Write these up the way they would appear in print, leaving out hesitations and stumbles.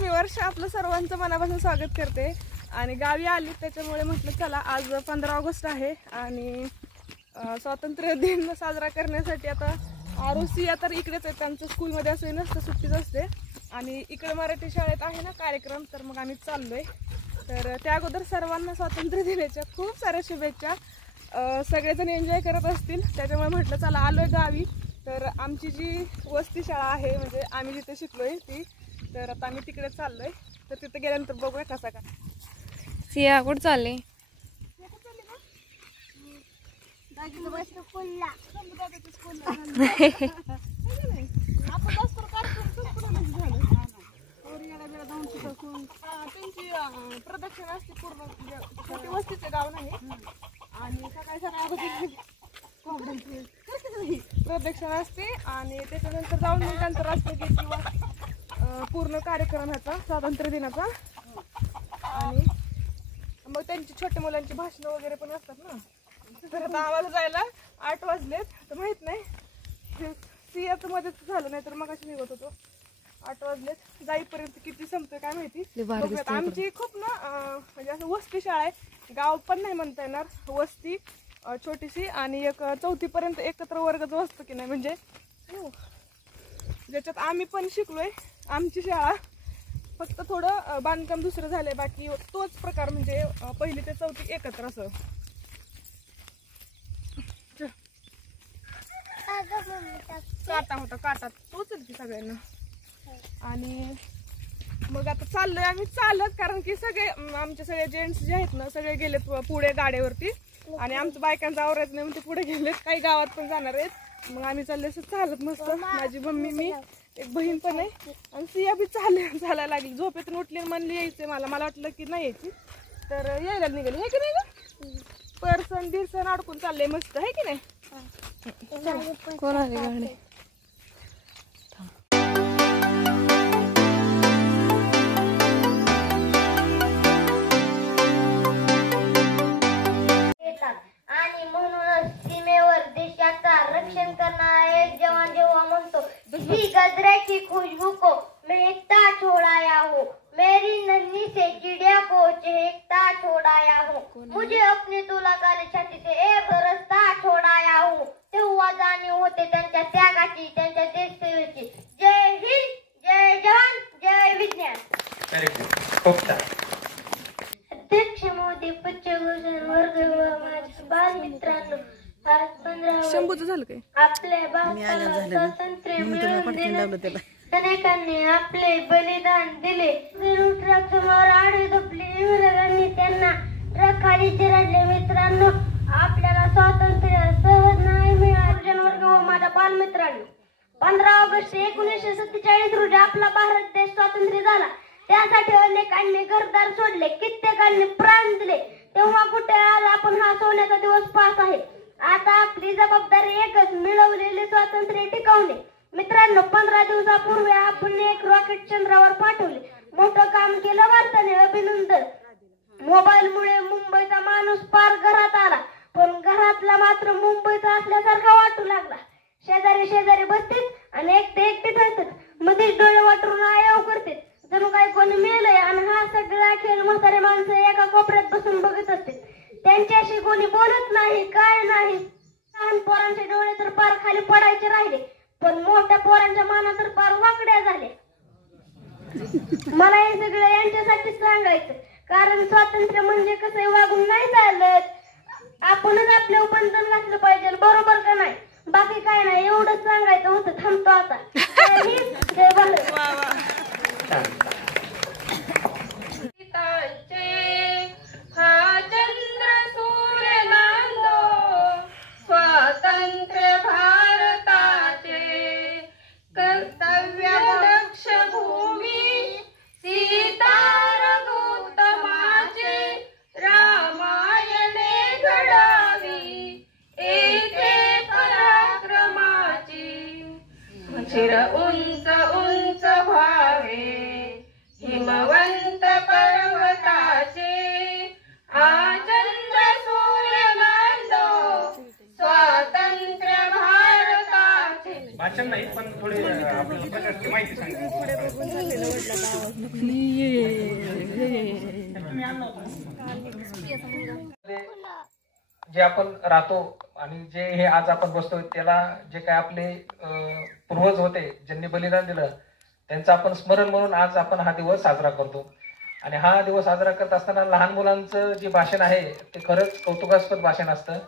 मी वर्ष आपलं सर्वांचं मनापासून स्वागत करते आणि गावी आली त्याच्यामुळे म्हटलं चला आज 15 ऑगस्ट आहे आणि स्वातंत्र्य दिन साजरा करण्यासाठी आता आरुसिया तर इकडेच आहे, आमच्या स्कूलमध्ये असं नसतं, सुट्टीच असते आणि इकडे मराठी शाळेत आहे ना कार्यक्रम, तर मग आम्ही चाललोय. तर त्या अगोदर सर्वांना स्वातंत्र्य दिनाच्या खूप साऱ्या शुभेच्छा. सगळेजण एन्जॉय करत असतील त्याच्यामुळे म्हटलं चला आलोय गावी. तर आमची जी वस्ती शाळा आहे म्हणजे आम्ही जिथे शिकलोय ती, तर आता आम्ही तिकडे चाललोय. तर तिथे गेल्यानंतर बघूया कसा का. सिया कुठं चालले? त्यांची प्रदक्षिणा असते पूर्ण, छोटी वस्तीचं गाव नाही आणि सकाळी सकाळी प्रदक्षिणा असते आणि त्याच्यानंतर जाऊन मग नंतर असते की किंवा पूर्ण कार्यक्रम ह्याचा स्वातंत्र्य दिनाचा. आणि मग त्यांची छोट्या मुलांची भाषणं वगैरे पण असतात ना. तर आता आम्हाला जायला 8 वाजलेत, तर माहित नाही सियाचं मध्येच झालं नाही तर मग अशी निघत होतो. 8 वाजलेत, जाईपर्यंत किती संपतोय काय माहिती. आमची खूप ना म्हणजे असं वस्ती शाळा आहे, गाव पण नाही म्हणता येणार, वस्ती छोटीशी आणि एक 4थी पर्यंत एकत्र वर्ग जो असतो की नाही म्हणजे ज्याच्यात आम्ही पण शिकलोय. आमची शाळा फक्त थोडं बांधकाम दुसरं झालंय, बाकी तोच प्रकार म्हणजे 1ली ते 4थी एकत्र असं. काटा होता, काटा तोच की सगळ्यांना. आणि मग आता चाललोय आम्ही चालत, कारण की सगळे आमचे सगळे जेंट्स जे आहेत ना सगळे गेलेत पुढे गाड्यावरती आणि आमच्या बायकांचा आवरायचं नाही म्हणून ते पुढे गेलेत, काही गावात पण जाणार आहेत. मग आम्ही चालले असं चालत मस्त, माझी मम्मी, मी, एक बहीण पण आहे आणि सिया बी चालायला लागली. झोपेतून उठली म्हणली यायचंय मला वाटलं की नाही यायची, तर यायला निघाली हे की नाही ग. पर्सन बिरसन अडकून चाललंय मस्त आहे की नाही. कोणाची गाडी? आणि म्हणूनच सीमेवर देशाचा रक्षण करणारा एक जवान जेव्हा म्हणतो इसी गजरे की खुशबू को महकता छोड़ाया हूँ, मेरी नन्ही से चिड़िया को चहकता छोड़ाया हूँ, मुझे अपनी तुलाकाली छाती से एक रस्ता छोड़ाया हूँ. तेव्हा जाणीव होते त्यांच्या त्यागाची, त्यांच्या देशसेवेची. जय हिंद, जय जवान, जय विज्ञान. अध्यक्ष मोदी, पक्षभूषण वर्ग व माझ्या बालमित्रांनो, आज 15 शंभूचं झालं काय आपल्या भारताला स्वातंत्र्य मिळवून देण्यासाठी अनेकांनी आपले बलिदान दिले. ट्रक समोर आडवी झोपली इंग्रजांनी त्यांना ट्रक खाली चिरडले. मित्रांनो, आपल्याला स्वातंत्र्य सहज नाही मिळाले. वर्ग व माझ्या बालमित्रांनो, 15 ऑगस्ट 1947 रोजी आपला भारत देश स्वातंत्र्य झाला. त्यासाठी अनेकांनी घरदार सोडले, कित्येकांनी प्राण दिले. तेव्हा कुठे आज आपण हा सोन्याचा दिवस पाहत आहे. आता आपली जबाबदारी एकच, मिळवलेले स्वातंत्र्य टिकवणे. मित्रांनो, 15 दिवसापूर्वी आपण एक रॉकेट चंद्रावर पाठवले. मोठं काम केलं भारताने, अभिनंदन. मोबाईलमुळे मुंबईचा माणूस पार घरात आला, पण घरातला मात्र मुंबईचा असल्यासारखा वाटू लागला. शेजारी शेजारी बसतील आणि एकटे असतात, मध्येच डोळे वाटून आयाव करतात, जणू काही कोणी मेलंय. आणि हा सगळा खेळ म्हातारे माणसं एका कोपऱ्यात बसून बघत असते. त्यांच्याशी कोणी बोलत नाही, काय नाही. लहान पोरांचे डोळे तर पार खाली पडायचे राहिले, पण मोठ्या पोरांच्या माना तर पार वाकड्या झाल्या. मला हे सगळं यांच्यासाठीच सांगायचं, कारण स्वातंत्र्य म्हणजे कसं वागून नाही चालत. आपणच आपले बंधन घातलं पाहिजे, बरोबर का नाही? बाकी काय नाही, एवढंच सांगायचं होतं. थांबतो आता. जय हिंद, जय भारत. हा चंद्र सूर्य नांदो स्वातंत्र्य भारताचे, कर्तव्य दक्ष भूमी सीता रघुत्तमाचे, रामायणे घडावी एके पराक्रमाची, चिर उंच उंच व्हावे जे आपण राहतो आणि जे हे आज आपण बसतोय त्याला जे काय आपले पूर्वज होते ज्यांनी बलिदान दिलं त्यांचं आपण स्मरण म्हणून आज आपण हा दिवस साजरा करतो. आणि हा दिवस साजरा करत असताना लहान मुलांचं जे भाषण आहे ते खरंच कौतुकास्पद भाषण असतं.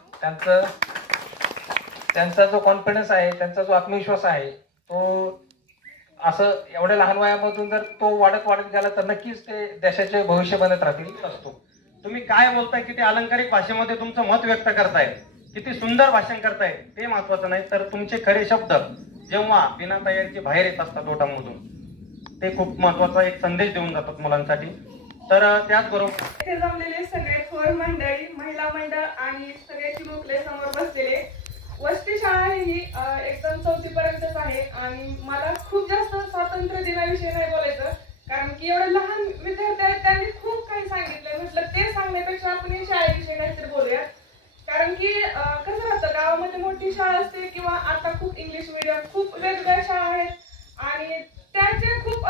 त्यांचा जो कॉन्फिडन्स आहे, त्यांचा जो आत्मविश्वास आहे तो असं एवढ्या लहान वयामधून जर तो वाढत गेला तर नक्कीच ते देशाचे भविष्य बनत राहतील असतो. तुम्ही काय बोलताय, किती अलंकारिक भाषेमध्ये तुमचं मत व्यक्त करताय, किती सुंदर भाषण करताय ते महत्वाचं नाही, तर तुमचे खरे शब्द जेव्हा बिना तयारीचे बाहेर येत असतात ओठामधून ते खूप महत्वाचा एक संदेश देऊन जातात मुलांसाठी. तर त्याचबरोबर इथे जमलेले सगळे थोर मंडळी, महिला मंडळ आणि सगळे चिमुकले समोर बसलेले, वसती शाळा ही एकदम 4थी पर्यंतच आहे. आणि मला खूप जास्त स्वातंत्र्य दिनाविषयी नाही बोलायचं कारण की एवढे लहान विद्यार्थी आहेत, त्यांनी खूप काही सांगितलं. म्हटलं ते सांगण्यापेक्षा आपण या शाळेविषयी काहीतरी बोलूया. कारण की कसं राहतं, गावामध्ये मोठी शाळा असते किंवा आता खूप इंग्लिश मिडियम, खूप वेगवेगळ्या शाळा आहेत आणि त्याचे खूप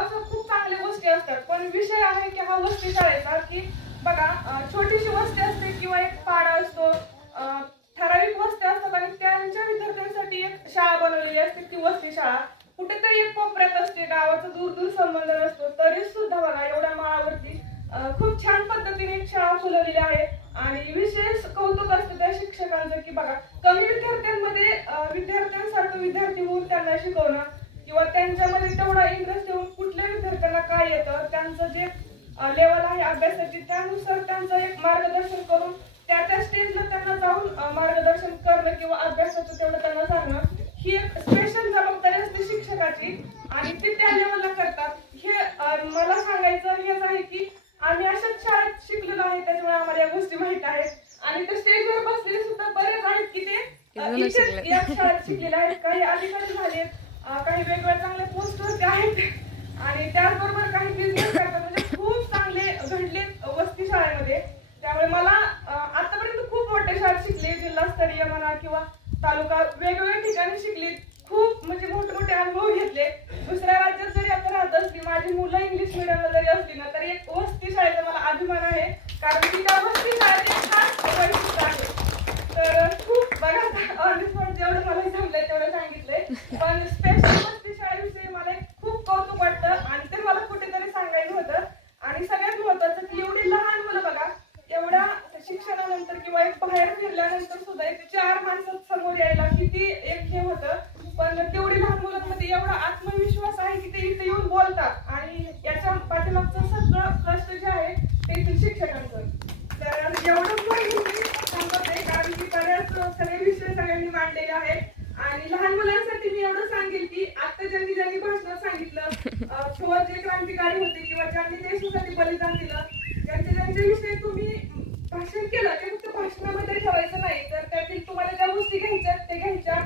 चांगल्या गोष्टी असतात. पण विषय आहे की हा वसती शाळेचा, की बघा छोटीशी वस्ती असते किंवा एक पाडा असतो, ठराविक वस्त्या असतात आणि त्यांच्या विद्यार्थ्यांसाठी एक शाळा बनवलेली असते, ती वसती शाळा. कुठेतरी एक कोपऱ्यात असते, गावाचा दूर संबंध नसतो, तरी सुद्धा बघा एवढ्या माळावरती खूप छान पद्धतीने एक शाळा फुलवलेली आहे. आणि विशेष कौतुक असतं त्या शिक्षकांचं की बघा कमी विद्यार्थ्यांमध्ये विद्यार्थ्यांसारखं विद्यार्थी होऊन त्यांना शिकवणं किंवा त्यांच्यामध्ये तेवढा इंटरेस्ट ठेवून कुठल्या विद्यार्थ्यांना काय येतं, त्यांचं जे लेवल आहे अभ्यासाची त्यानुसार त्यांचं एक मार्गदर्शन करून त्या स्टेजला त्यांना जाऊन मार्गदर्शन करणं किंवा अभ्यासाचं तेवढं त्यांना सांगणं ही एक स्पेशल जबाबदारी असते शिक्षकाची आणि ते त्या लेवलला करतात. हे मला सांगायचं हेच आहे की आम्ही अशाच शाळेत शिकलेलो आहे, त्याच्यामुळे आम्हाला या गोष्टी माहित आहेत. आणि ते स्टेजवर बसलेले सुद्धा बरेच आहेत की ते इथेच या शाळेत शिकलेले आहेत, काही अधिकारी झालेत, काही वेगवेगळ्या चांगल्या पोस्टवरती आहेत आणि त्याचबरोबर काही बिझनेस करतात. म्हणजे खूप चांगले घडले वसती शाळेमध्ये. त्यामुळे मला आतापर्यंत खूप मोठ्या शाळेत शिकले, जिल्हास्तरीय म्हणा किंवा तालुका, वेगवेगळ्या ठिकाणी शिकली, खूप म्हणजे मोठे अनुभव घेतले. दुसऱ्या राज्यात जरी आता राहत असली, माझी मुलं इंग्लिश मिडियमला जरी असली ना तरी एक वसती शाळेचा मला अभिमान आहे कारण की त्या वसती शाळेत एक खास वैशिष्ट्य आहे. तर खूप बघा ऑन द स्पॉट जेवढं मला जमलंय तेवढं सांगितलंय, पण स्पेशल वसती शाळेविषयी मला खूप कौतुक वाटतं आणि ते मला कुठेतरी सांगायचं होतं. आणि सगळ्यात महत्वाचं की एवढी लहान मुलं बघा एवढ्या शिक्षणानंतर किंवा एक बाहेर फिरल्यानंतर सुद्धा एक 4 माणसं समोर यायला किती एक हे होतं, पण तेवढी लहान मुलांमध्ये एवढा आत्मविश्वास आहे की ते इथे येऊन बोलतात आणि याच्या पाठीमागचं सगळं कष्ट जे आहे ते इथून शिक्षकांचं. तर एवढं सांगत आहे कारण की बऱ्याच सगळे विषय सगळ्यांनी मांडलेले आहेत. आणि लहान मुलांसाठी मी एवढं सांगेल की आता ज्यांनी भाषणात सांगितलं थोर जे क्रांतिकारी होते किंवा ज्यांनी देशासाठी बलिदान दिलं, ज्यांचे विषय तुम्ही भाषण केलं ते फक्त भाषणामध्ये ठेवायचं नाही, तर त्यातील तुम्हाला ज्या गोष्टी घ्यायच्या ते घ्यायच्या.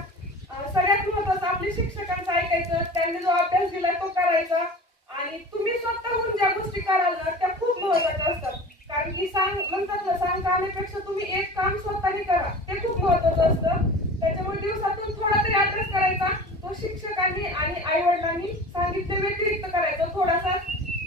सगळ्यात महत्वाचं आपल्या शिक्षकांचं ऐकायचं, त्यांनी जो अभ्यास दिलाय तो करायचा आणि तुम्ही स्वतःहून ज्या गोष्टी कराल ना त्या खूप महत्वाच्या असतात. कारण की म्हणतात ना सांग काण्यापेक्षा तुम्ही एक काम स्वतःही करा, ते खूप महत्वाचं असतं. त्याच्यामुळे दिवसातून थोडा तरी अभ्यास करायचा, तो शिक्षकांनी आणि आई वडिलांनी सांगितले व्यतिरिक्त करायचं, थोडासा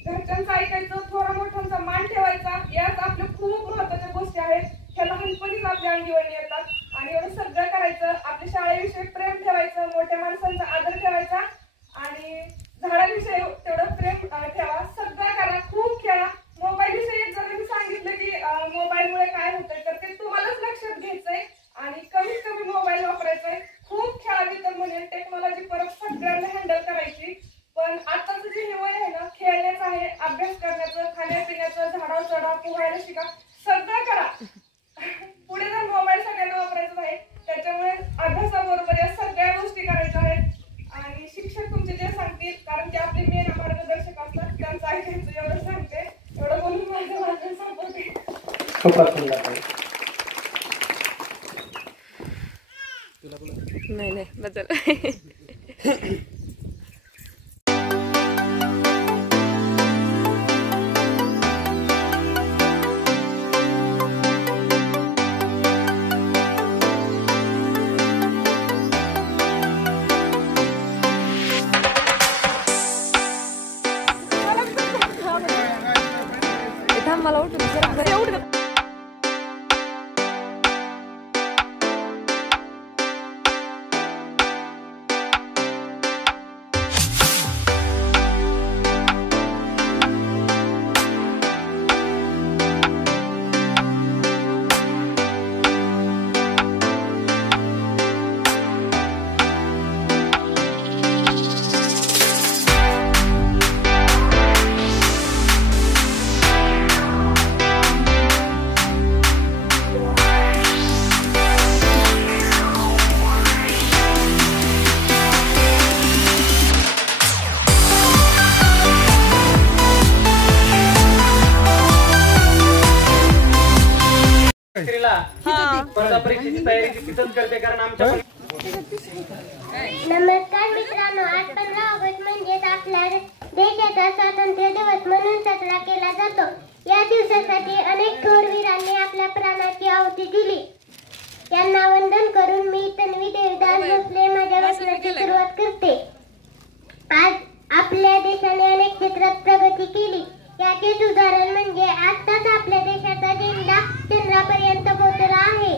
घरच्यांचं ऐकायचं, थोडा मोठ्यांचा मान ठेवायचा. याच आपल्या खूप महत्वाच्या गोष्टी आहेत, ह्या लहानपणीच आपल्या अंगीवर येतात. आणि एवढं सगळं करायचं, आपल्या शाळेविषयी प्रेम ठेवायचं, मोठ्या माणसांचा आदर ठेवायचा आणि झाडांविषयी तेवढं प्रेम ठेवा. सगळं करा, खूप खेळा. मोबाईल विषयी एक जणांनी सांगितलं की मोबाईलमुळे काय होतंय, तर ते तुम्हालाच लक्षात घ्यायचंय आणि कमीत कमी मोबाईल वापरायचाय. खूप खेळावी तर म्हणेल, टेक्नॉलॉजी परत सगळ्यांना हँडल करायची. पण आताचं जे हे वय आहे ना खेळण्याचं आहे, अभ्यास करण्याचं, खाण्यापिण्याचं, झाडावर चढा, पोहायला शिका, सगळं करा. पुढे जर मोबाईल सगळ्यांना वापरायचा आहे, त्याच्यामुळे अभ्यासाबरोबर या सगळ्या गोष्टी करायच्या आहेत. आणि शिक्षक तुमचे जे सांगतील, कारण की आपले मेन मार्गदर्शक असतात, त्यांचं ऐकायचं. एवढं सांगते, एवढं बोलून माझं भाषण संपवते. नाही बदल मला उठून जरा एवढं स्पर्धा परीक्षेची तयारी तिथंच करते कारण आमच्या नमस्कार मित्रांनो, आज 15 ऑगस्ट म्हणजेच आपल्या देशाचा स्वातंत्र्य दिवस म्हणून साजरा केला जातो. या दिवसासाठी अनेक थोरवीरांनी आपल्या प्राणाची आहुती दिली. त्यांना वंदन करून मी तन्वी देवदास भोसले माझ्या भाषणाची सुरुवात करते. आज आपल्या देशाने अनेक क्षेत्रात प्रगती केली. याचेच उदाहरण म्हणजे आताच आपल्या देशाचा झेंडा चंद्रापर्यंत पोहोचला आहे.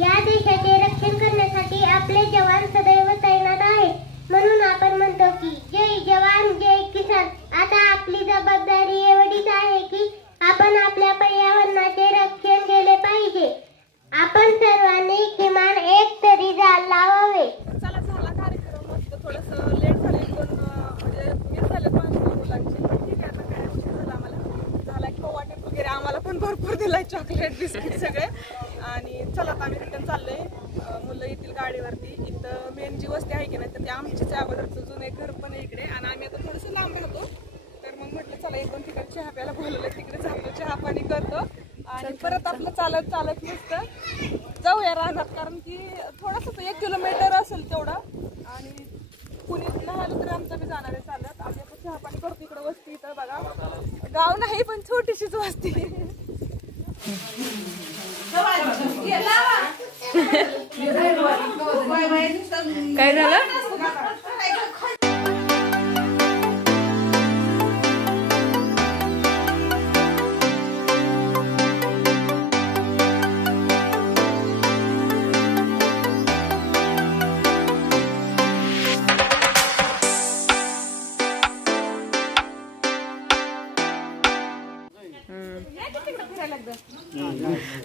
या देशाचे रक्षण करण्यासाठी आपले जवान सदैव तैनात आहे. म्हणून आपण म्हणतो की जय जवान जय किसान. आता आपली जबाबदारी एवढीच आहे की आपण आपल्या पर्यावरणाचे रक्षण केले पाहिजे. आपण सर्वांनी किमान एक तरी झाड लावावे. चला झाला कार्यक्रम मस्त. थोडंसं लेट झाले, पण म्हणजे मिस झाले मुलांचे. ठीक आहे, आता काय उशीर झाला आम्हाला. झाला एक वाटेल वगैरे आम्हाला पण भरपूर दिलाय, चॉकलेट बिस्किट सगळे. आणि चला आता आम्ही रिटर्न चाललोय. मुलं येतील गाडीवरती. इथं मेन जी वस्ती आहे की नाही तर ते आमचीच अगोदरचं जुनं एक घर पण आहे इकडे. आणि आम्ही आता थोडंसं लांब राहतो, तर मग म्हटलं चला एक दोन ठिकाणी चहा प्यायला बोलवलं, तिकडे जातो, चहा पाणी करतो आणि परत आपलं चालत चालत नुसतं जाऊया राहणार. कारण की थोडंसं 1 किलोमीटर असेल तेवढं. आणि कुणी नाही आलं तर आमचं बी जाणार आहे चालत. आम्ही आता चहा पाणी करतो. इकडं वस्ती इथं बघा, गाव नाही पण छोटीशीच वस्ती. काय झालं?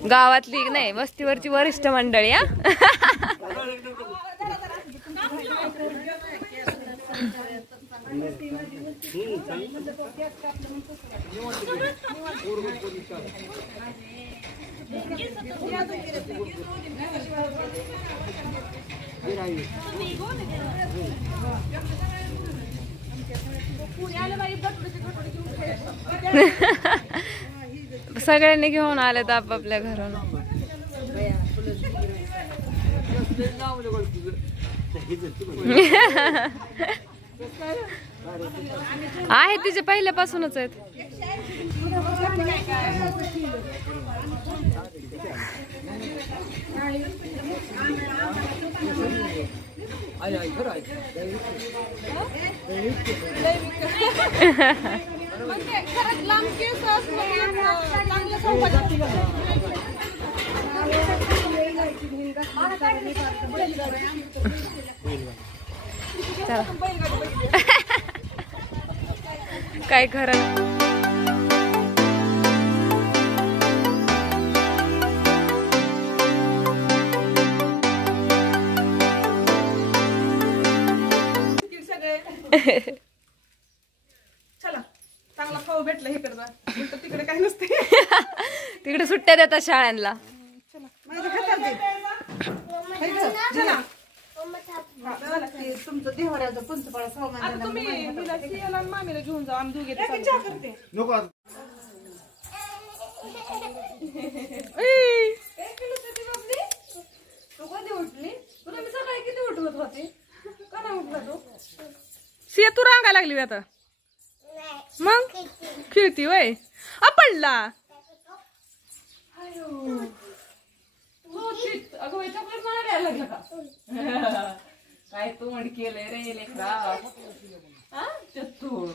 गावातली नाही, वस्तीवरची वरिष्ठ मंडळी. सगळ्यांनी घेऊन आले तर आपापल्या घरून. आहे तिचे पहिल्यापासूनच आहेत. लांब केस चांगलं संपादन. काय खरं. चला चांगला खाऊ भेटला हे करता. तिकडे काय नसते. तिकडे सुट्ट्या देतात शाळांना. तुमचं देवराचं पंचपाळा आता तुम्ही तिला सियाला आणि मामीला घेऊन जाऊ. आम्ही दोघे करते. सिया तू रांगायला लागली आता. मग खेळती वय पडला. अगं चॉकलेट मला द्यायला लागलं का? काय तोंड केलंय रे लेकरा. चतुर.